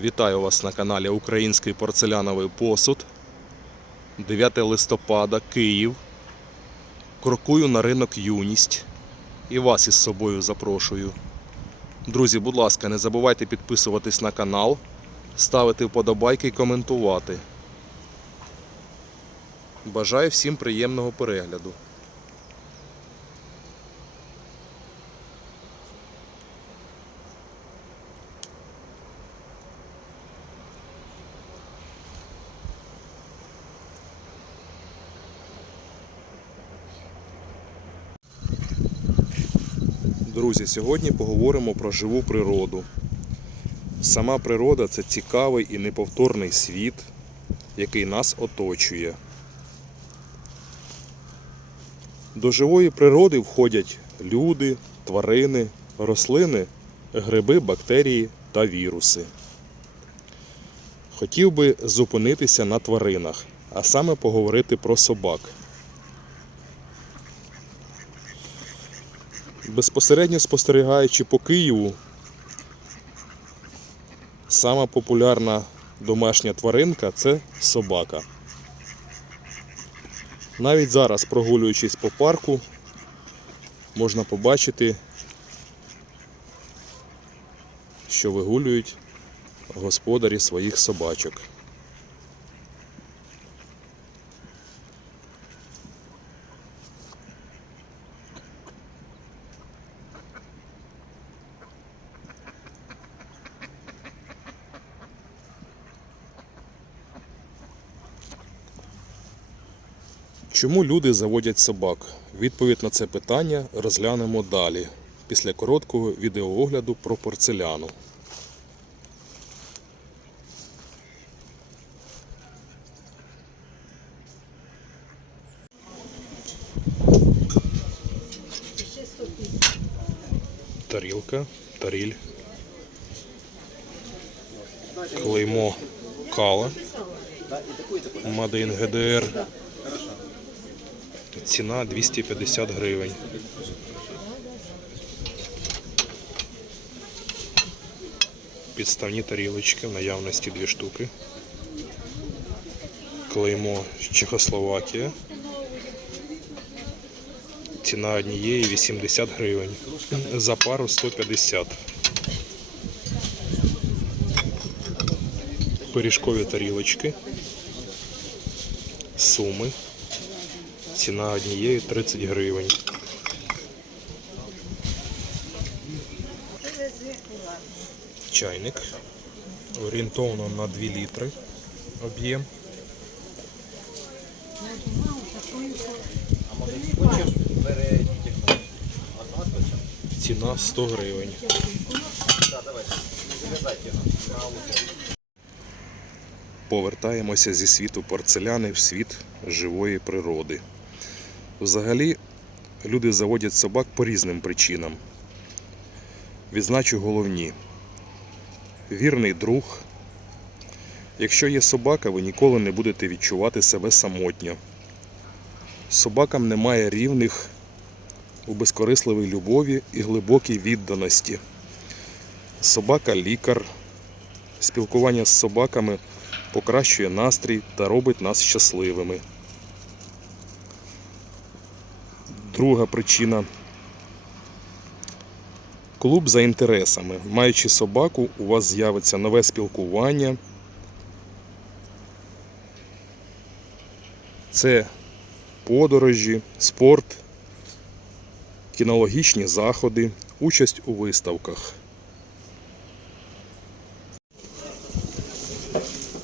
Вітаю вас на каналі Український порцеляновий посуд. 9 листопада, Київ. Крокую на ринок Юність. І вас із собою запрошую. Друзі, будь ласка, не забувайте підписуватись на канал, ставити вподобайки і коментувати. Бажаю всім приємного перегляду. Друзі, сьогодні поговоримо про живу природу. Сама природа це цікавий і неповторний світ, який нас оточує. До живої природи входять люди, тварини, рослини, гриби, бактерії та віруси. Хотів би зупинитися на тваринах, а саме поговорити про собак. Безпосередньо спостерігаючи по Києву, сама популярна домашня тваринка це собака. Навіть зараз, прогулюючись по парку, можна побачити, що вигулюють господарі своїх собачок. Чому люди заводять собак? Відповідь на це питання розглянемо далі, після короткого відеоогляду про порцеляну. Тарілка, таріль. Клеймо кала. Мадин ГДР. Ціна 250 гривень. Підставні тарілочки в наявності дві штуки. Клеймо Чехословакія. Ціна однієї 80 гривень. За пару 150. Пиріжкові тарілочки. Суми. Ціна однієї 30 гривень. Чайник. Орієнтовно на 2 літри об'єм. Ціна 100 гривень. Повертаємося зі світу порцеляни в світ живої природи. Взагалі, люди заводять собак по різним причинам. Відзначу головні. Вірний друг. Якщо є собака, ви ніколи не будете відчувати себе самотньо. Собакам немає рівних у безкорисливій любові і глибокій відданості. Собака лікар. Спілкування з собаками покращує настрій та робить нас щасливими. Друга причина. Клуб за інтересами. Маючи собаку, у вас з'явиться нове спілкування. Це подорожі, спорт, кінологічні заходи, участь у виставках.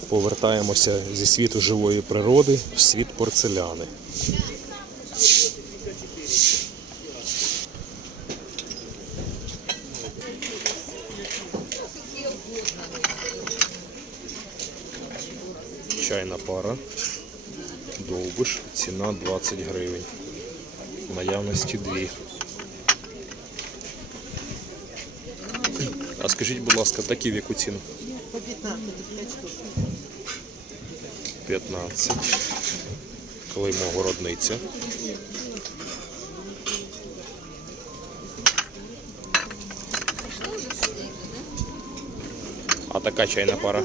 Повертаємося зі світу живої природи в світ порцеляни. Чайна пара. Довбиш. Ціна 20 гривень. Наявності дві. А скажіть, будь ласка, такі в яку ціну? По 15, 5 штук. 15. Клеймо городниця. А така чайна пара?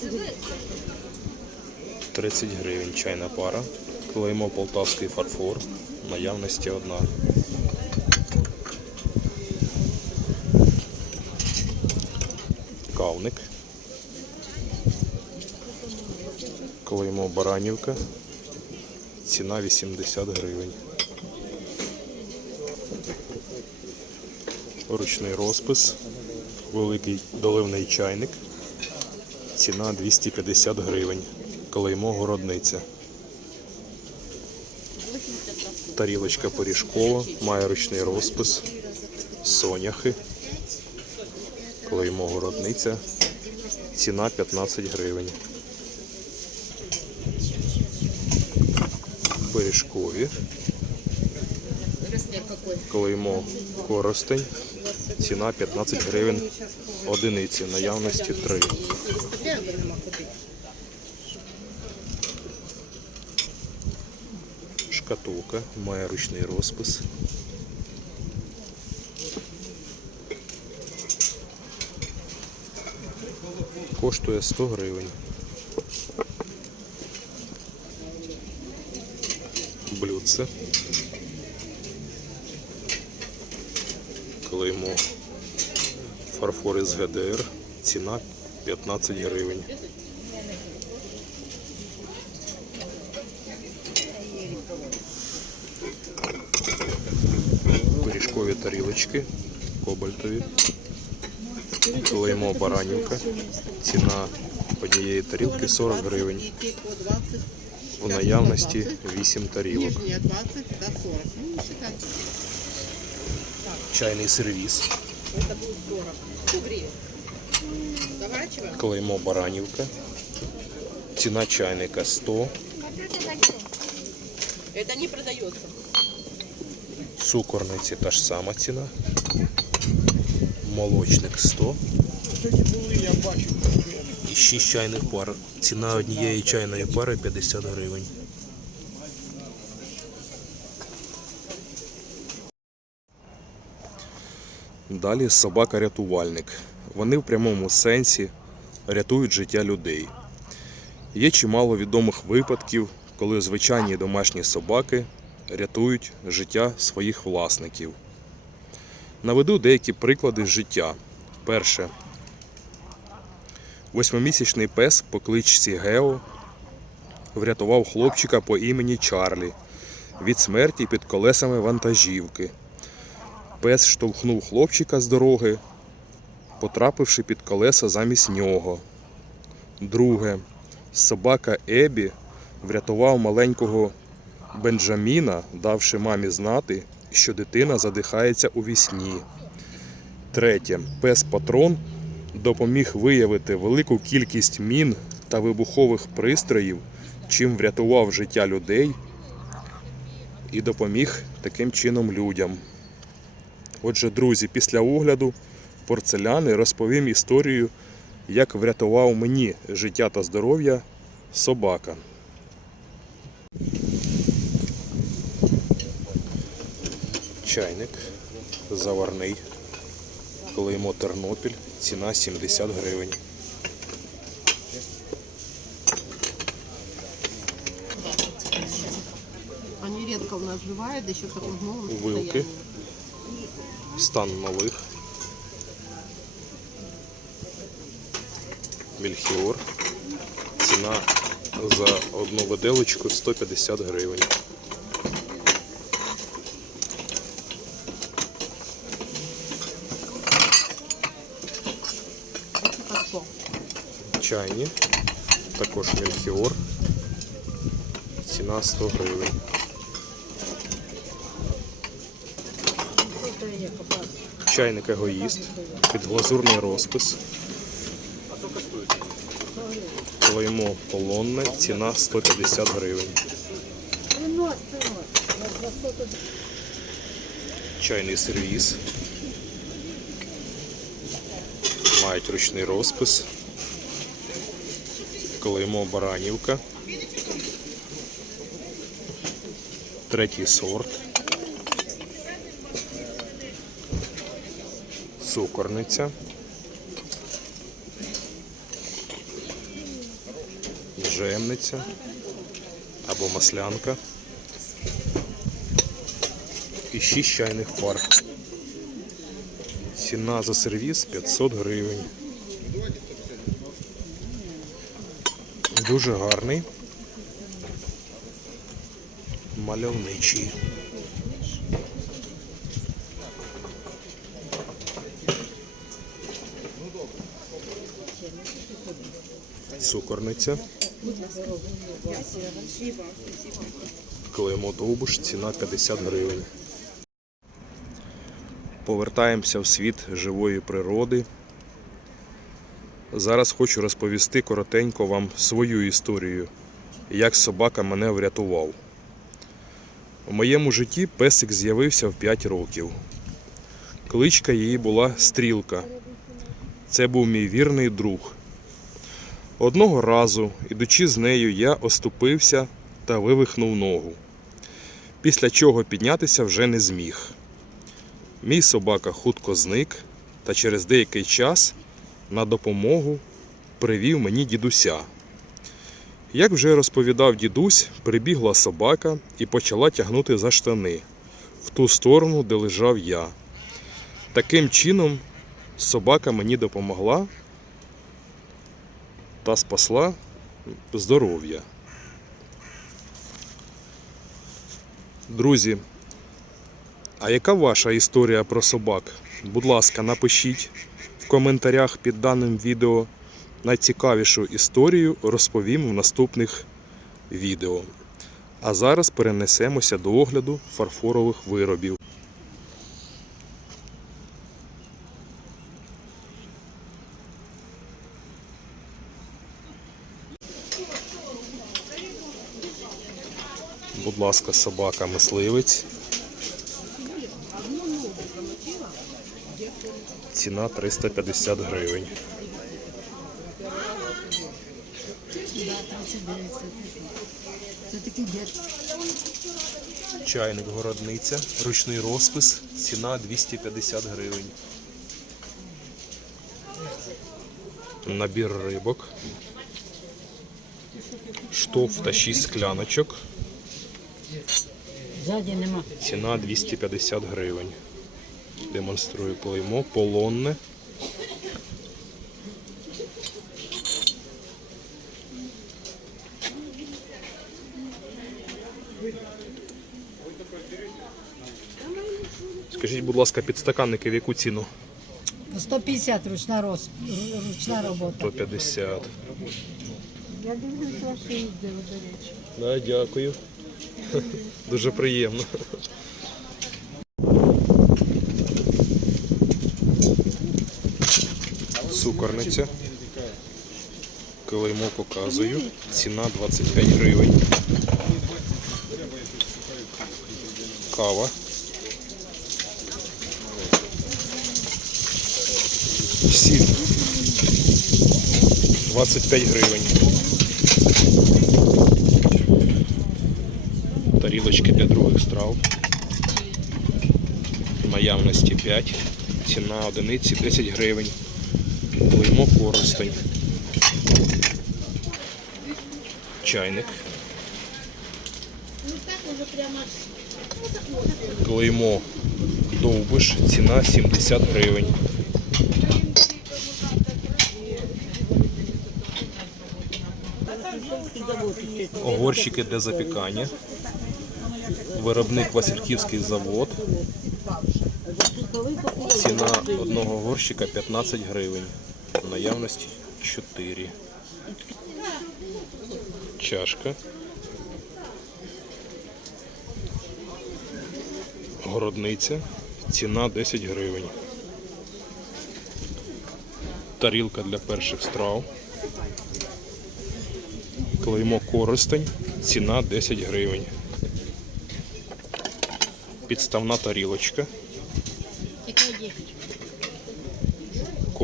30 гривень чайна пара. Клеймо полтавський фарфор. Наявності одна. Кавник. Клеймо Баранівка. Ціна 80 гривень. Ручний розпис. Великий доливний чайник. Ціна 250 гривень. Клеймо городниця. Тарілочка поріжкова, має ручний розпис. Соняхи. Клеймо городниця. Ціна 15 гривень. Какой? Клеймо коростень. Ціна 15 гривень. Одиниці. Наявності 3. Шкатулка. Має ручний розпис. Коштує 100 гривень. Блюдце. Клеймо фарфор із ГДР. Ціна 15 гривень. Пиріжкові тарілочки, кобальтові. Клеймо Баранівка. Ціна однієї тарілки 40 гривень. Идти по 20, У наявності 8 тарілок. нижняя 20 до 40. Ну, не считайте. Чайний сервіс. Это будет 40. Что греет? Заворачиваем? Клеймо Баранівка. Ціна чайника 100. Это не продается. Цукорниці та ж сама ціна. Молочник 100. І 6 чайних пар. Ціна однієї чайної пари 50 гривень. Далі собака-рятувальник. Вони в прямому сенсі рятують життя людей. Є чимало відомих випадків, коли звичайні домашні собаки рятують життя своїх власників. Наведу деякі приклади життя. Перше. Восьмимісячний пес по кличці Гео врятував хлопчика по імені Чарлі від смерті під колесами вантажівки. Пес штовхнув хлопчика з дороги, потрапивши під колеса замість нього. Друге. Собака Ебі врятував маленького Бенджаміна, давши мамі знати, що дитина задихається у вісні. Третє. Пес Патрон допоміг виявити велику кількість мін та вибухових пристроїв, чим врятував життя людей і допоміг таким чином людям. Отже, друзі, після огляду порцеляни розповім історію, як врятував мені життя та здоров'я собака. Чайник заварний. Клеймо Тернопіль. Ціна 70 гривень. Они редко у нас бывают, да еще в таком новом Вилки. Стан нових. Мільхіор. Ціна за одну виделочку 150 гривень. По 100. Чайні. Також мільхіор. Ціна 100 гривень. Чайник егоїст. Під глазурний розпис. Клеймо полонне. Ціна 150 гривень. Чайний сервіс. Мають ручний розпис. Клеймо Баранівка. Третій сорт. Цукорниця. Жемниця або маслянка. І 6 чайних пар. Ціна за сервіс 500 гривень. Дуже гарний. Мальовничий. Цукорниця. Клеймо довбуш, ціна 50 гривень. Повертаємося в світ живої природи. Зараз хочу розповісти коротенько вам свою історію, як собака мене врятував. У моєму житті песик з'явився в 5 років. Кличка її була Стрілка. Це був мій вірний друг. Одного разу, ідучи з нею, я оступився та вивихнув ногу. Після чого піднятися вже не зміг. Мій собака хутко зник, та через деякий час на допомогу привів мені дідуся. Як вже розповідав дідусь, прибігла собака і почала тягнути за штани в ту сторону, де лежав я. Таким чином, собака мені допомогла та спасла здоров'я. Друзі, а яка ваша історія про собак? Будь ласка, напишіть в коментарях під даним відео. Найцікавішу історію розповім в наступних відео. А зараз перенесемося до огляду фарфорових виробів. Будь ласка, собака мисливець. Ціна 350 гривень. Чайник городниця, ручний розпис, ціна 250 гривень. Набір рибок. Штоф та 6 скляночок. Ціна 250 гривень. Демонструю клеймо. Полонне. Скажіть, будь ласка, підстаканники в яку ціну? По 150 ручна, роз... ручна робота. 150. Я дивлюсь ваше відео, до речі. Да, дякую. Дуже приємно. Цукорниця. Клеймо показую. Ціна 25 гривень. Кава. Сіль. 25 гривень. тарілочки для других страв. Наявності 5. Ціна одиниці 10 гривень. Клеймо користень. Чайник. Клеймо довбиш. Ціна 70 гривень. Огорщики для запікання. Виробник Васильківський завод. Ціна одного горщика 15 гривень. В наявності 4. Чашка. Городниця. Ціна 10 гривень. Тарілка для перших страв. Клеймо користень. Ціна 10 гривень. Підставна тарілочка.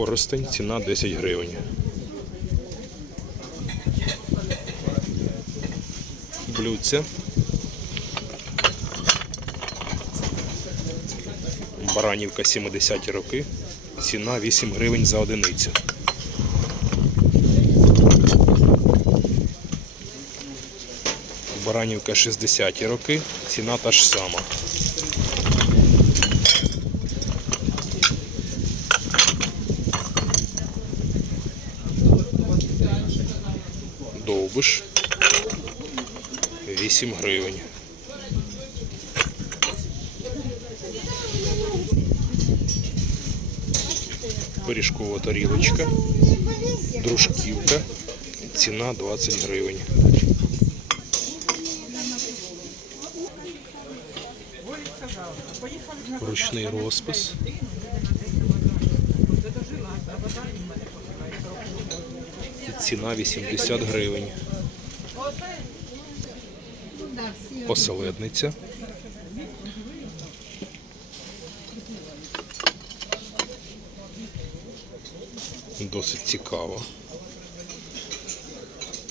Користень, ціна 10 гривень. Блюдця. Баранівка 70 роки. Ціна 8 гривень за одиницю. Баранівка 60 роки, ціна та ж сама. Довбиш 8 гривень. Пиріжкова тарілочка, дружківка, ціна 20 гривень. Ручний розпис. Ціна 80 гривень. Оселедниця. Досить цікаво.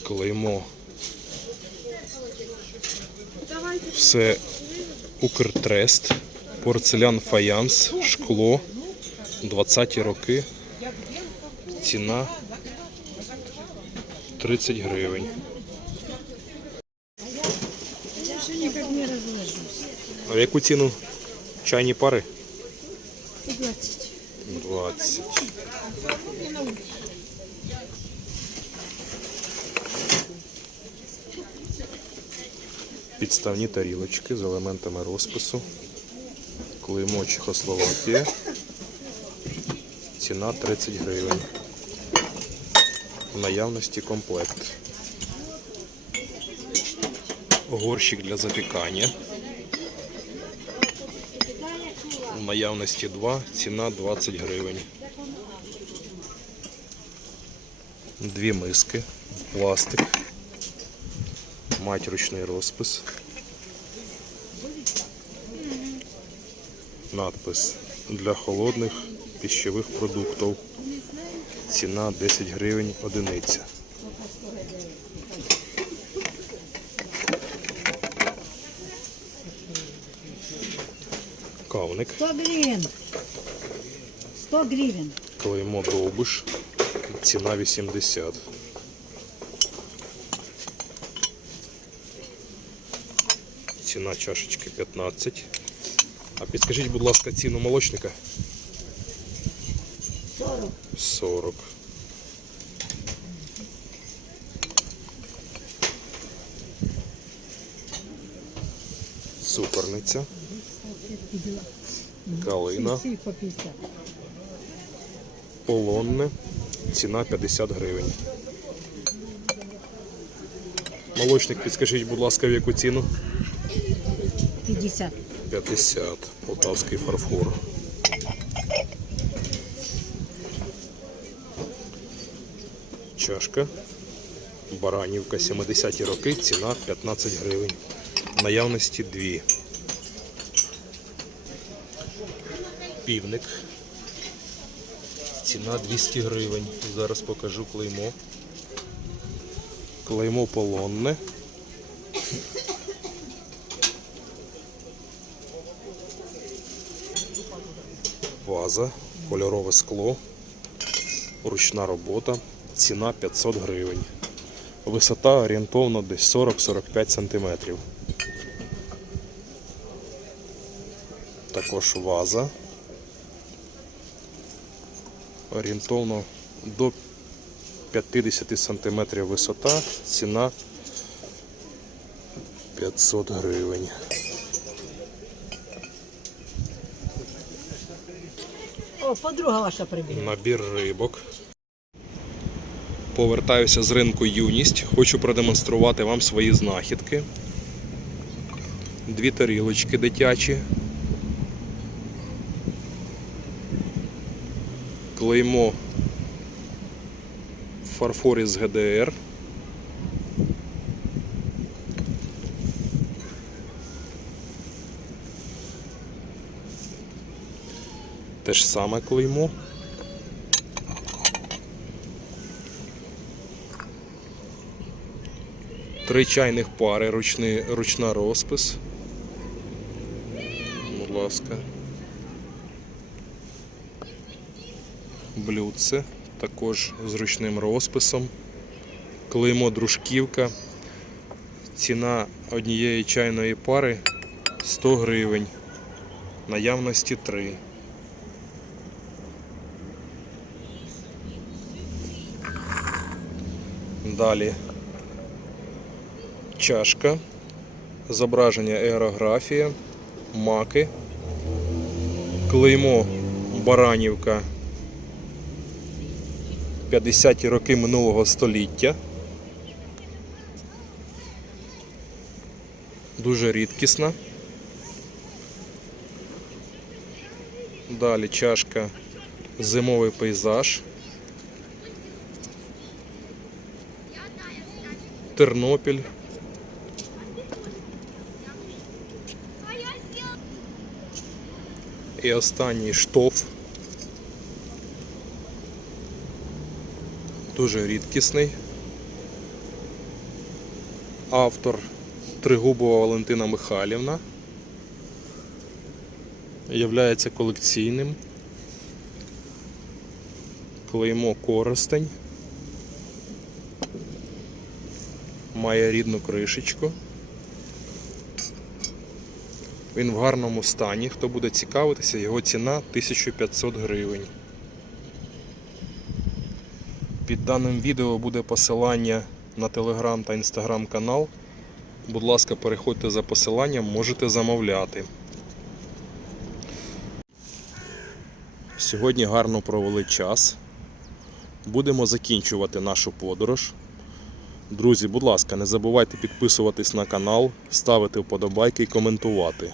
Клеймо. Все Укртрест, порцелян фаянс, шкло, 20-ті роки. Ціна 30 гривень. А яку ціну чайні пари? 20. 20. Підставні тарілочки з елементами розпису. Клеймо Чехословакія. Ціна 30 гривень. Наявності комплект. Горщик для запікання. В наявності 2, ціна 20 гривень. Дві миски, пластик, мать ручний розпис. Надпис для холодних пищевих продуктів. Ціна 10 гривень одиниця. Кавник. 100 гривен. 100 гривен. Клеймо довбиш. Ціна 80. Ціна чашечки 15. А підскажіть, будь ласка, ціну молочника? 40. 40. Цукорниця. Калина. Всі по 50. Полонне. Ціна 50 гривень. Молочник, підскажіть, будь ласка, в яку ціну? 50. 50. Полтавський фарфор. Чашка. Баранівка 70-ті роки. Ціна 15 гривень. Наявності 2. Півник. Ціна 200 гривень. Зараз покажу клеймо. Клеймо полонне. Ваза, кольорове скло, ручна робота, ціна 500 гривень. Висота орієнтовно десь 40-45 см. Також ваза. Орієнтовно до 50 см висота, ціна 500 гривень. О, подруга ваша прибігла. Набір рибок. Повертаюся з ринку юність. Хочу продемонструвати вам свої знахідки. Дві тарілочки дитячі. Клеймо фарфорі з ГДР. Те ж саме клеймо. Три чайних пари, ручний, ручна розпис. Будь ласка. Блюдце також з ручним розписом. Клеймо дружківка. Ціна однієї чайної пари 100 гривень. Наявності 3. Далі чашка, зображення аерографія, маки, клеймо Баранівка 50-ті роки минулого століття. Дуже рідкісна. Далі чашка зимовий пейзаж. Тернопіль. І останній штоф. Дуже рідкісний. Автор Тригубова Валентина Михайлівна. Являється колекційним. Клеймо Коростень. Має рідну кришечку. Він в гарному стані. Хто буде цікавитися, його ціна 1500 гривень. Під даним відео буде посилання на телеграм та інстаграм канал. Будь ласка, переходьте за посиланням, можете замовляти. Сьогодні гарно провели час. Будемо закінчувати нашу подорож. Друзі, будь ласка, не забувайте підписуватись на канал, ставити вподобайки і коментувати.